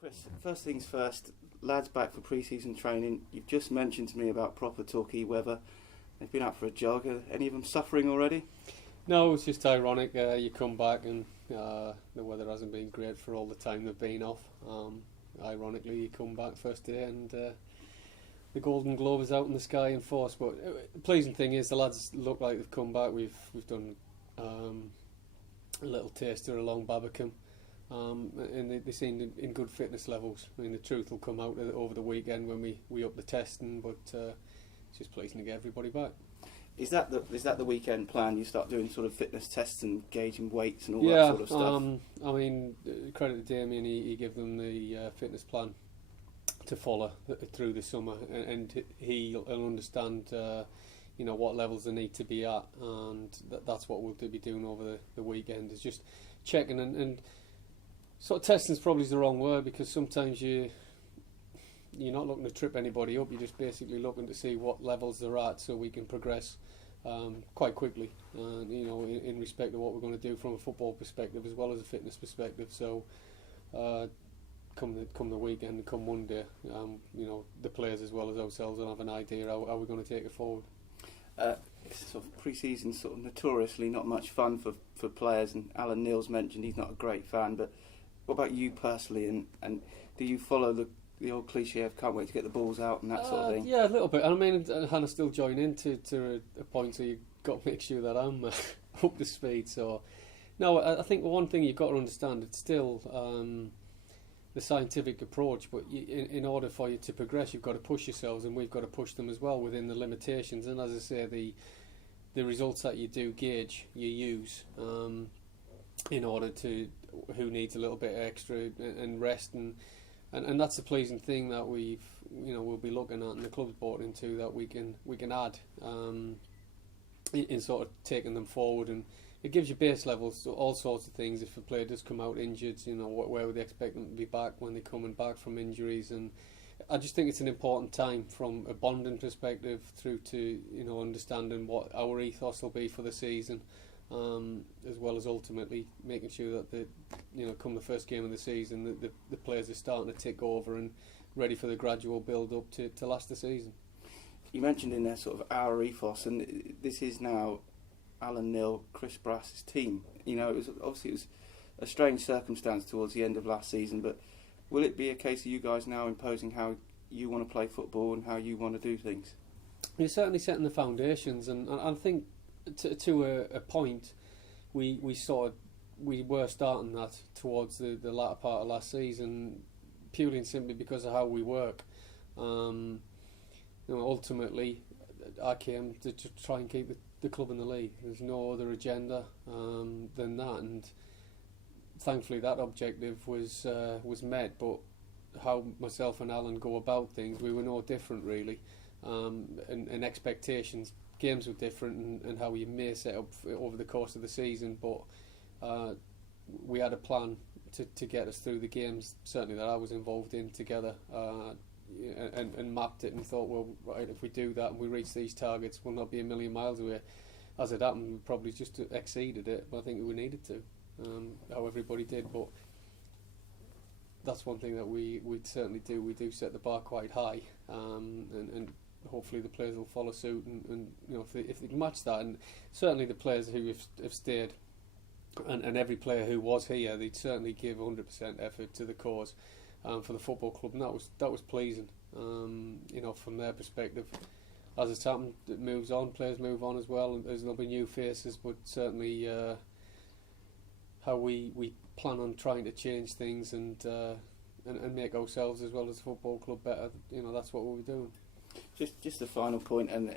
Chris, first things first, lads back for pre-season training. You've just mentioned to me about proper Torquay weather. They've been out for a jog. Are any of them suffering already? No, it's just ironic. You come back and the weather hasn't been great for all the time they've been off. Ironically, you come back first day and the Golden Globe is out in the sky in force. But the pleasing thing is the lads look like they've come back. We've done a little taster along Barbican. And they seem in good fitness levels. I mean, the truth will come out over the weekend when we up the testing, but it's just pleasing to get everybody back. Is that the weekend plan? You start doing sort of fitness tests and gauging weights and all that sort of stuff? I mean, credit to Damien, he gave them the fitness plan to follow through the summer, and he'll understand what levels they need to be at, and that's what we'll be doing over the weekend, is just checking and sort of testing is probably the wrong word, because sometimes you're not looking to trip anybody up. You're just basically looking to see what levels they're at, so we can progress quite quickly. In respect of what we're going to do from a football perspective as well as a fitness perspective. So, come the weekend and come Monday, the players as well as ourselves will have an idea how we're going to take it forward. Sort of pre-season, sort of notoriously not much fun for players, and Alan Neil's mentioned he's not a great fan, but what about you personally, and do you follow the old cliche of can't wait to get the balls out and that sort of thing? Yeah, a little bit. I mean, and I still join in to a point, so you've got to make sure that I'm up to speed. So, no, I think one thing you've got to understand, it's still the scientific approach, but in order for you to progress, you've got to push yourselves, and we've got to push them as well within the limitations. And as I say, the results that you do gauge, you use in order to who needs a little bit extra and rest, and that's the pleasing thing that we'll be looking at, and the club's bought into, that we can add in sort of taking them forward. And it gives you base levels, so all sorts of things. If a player does come out injured, where would they expect them to be back when they're coming back from injuries? And I just think it's an important time from a bonding perspective through to understanding what our ethos will be for the season, as well as ultimately making sure that come the first game of the season, the players are starting to tick over and ready for the gradual build up to last the season. You mentioned in there sort of our ethos, and this is now Alan Neil, Chris Brass's team. It was a strange circumstance towards the end of last season, but will it be a case of you guys now imposing how you want to play football and how you want to do things? You're certainly setting the foundations, and I think to a point we were starting that towards the latter part of last season, purely and simply because of how we work. Ultimately, I came to try and keep the club in the league. There's no other agenda than that, and thankfully that objective was met. But how myself and Alan go about things, we were no different really, and expectations. Games were different, and how you may set up over the course of the season, but we had a plan to get us through the games, certainly that I was involved in, together, and mapped it and thought, well, right, if we do that and we reach these targets, we'll not be a million miles away. As it happened, we probably just exceeded it, but I think we needed to, how everybody did. But that's one thing that we certainly do. We do set the bar quite high, and hopefully the players will follow suit, and if they match that, and certainly the players who have stayed, and every player who was here, they'd certainly give 100% effort to the cause for the football club, and that was pleasing. From their perspective, as it's happened, it moves on. Players move on as well, and there'll be new faces, but certainly how we plan on trying to change things and make ourselves as well as the football club better. That's what we'll be doing. Just a final point, and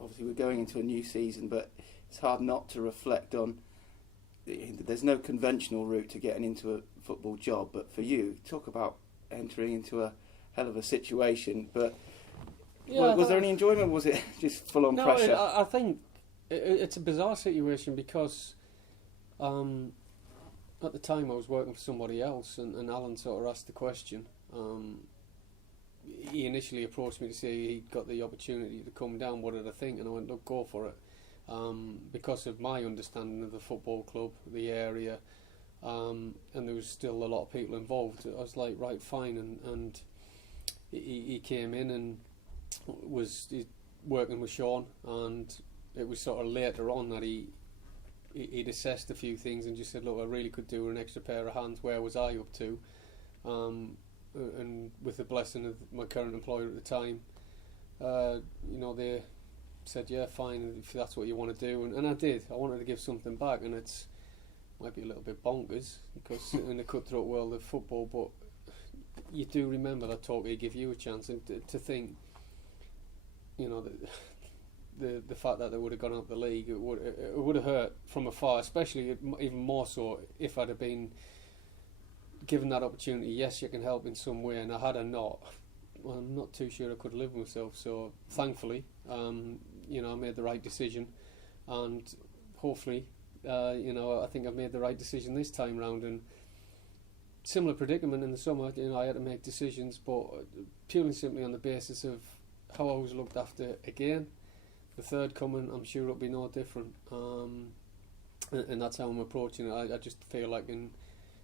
obviously we're going into a new season, but it's hard not to reflect on. There's no conventional route to getting into a football job, but for you, talk about entering into a hell of a situation. But was there any enjoyment? Was it just full on pressure? I think it's a bizarre situation, because at the time I was working for somebody else, and Alan sort of asked the question. He initially approached me to say he'd got the opportunity to come down. What did I think? And I went, look, go for it. Because of my understanding of the football club, the area, and there was still a lot of people involved. I was like, right, fine, and he came in and was working with Sean, and it was sort of later on that he'd assessed a few things and just said, look, I really could do with an extra pair of hands. Where was I up to? And with the blessing of my current employer at the time, they said, yeah, fine, if that's what you want to do. And I did. I wanted to give something back, and it's might be a little bit bonkers because in the cutthroat world of football, but you do remember that Torquay give you a chance, and to think, the fact that they would have gone up the league, it would have hurt from afar, especially even more so if I'd have been given that opportunity. Yes, you can help in some way, and had I not, well, I'm not too sure I could live with myself. So thankfully, I made the right decision, and hopefully, I think I've made the right decision this time round. And similar predicament in the summer, I had to make decisions, but purely and simply on the basis of how I was looked after again. The third coming, I'm sure it'll be no different, and that's how I'm approaching it. I just feel like I can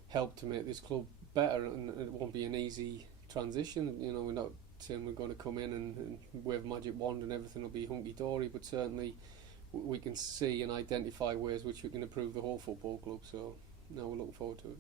help to make this club better, and it won't be an easy transition. We're not saying we're going to come in and wave a magic wand and everything will be hunky-dory, but certainly we can see and identify ways which we can improve the whole football club. So now we're looking forward to it.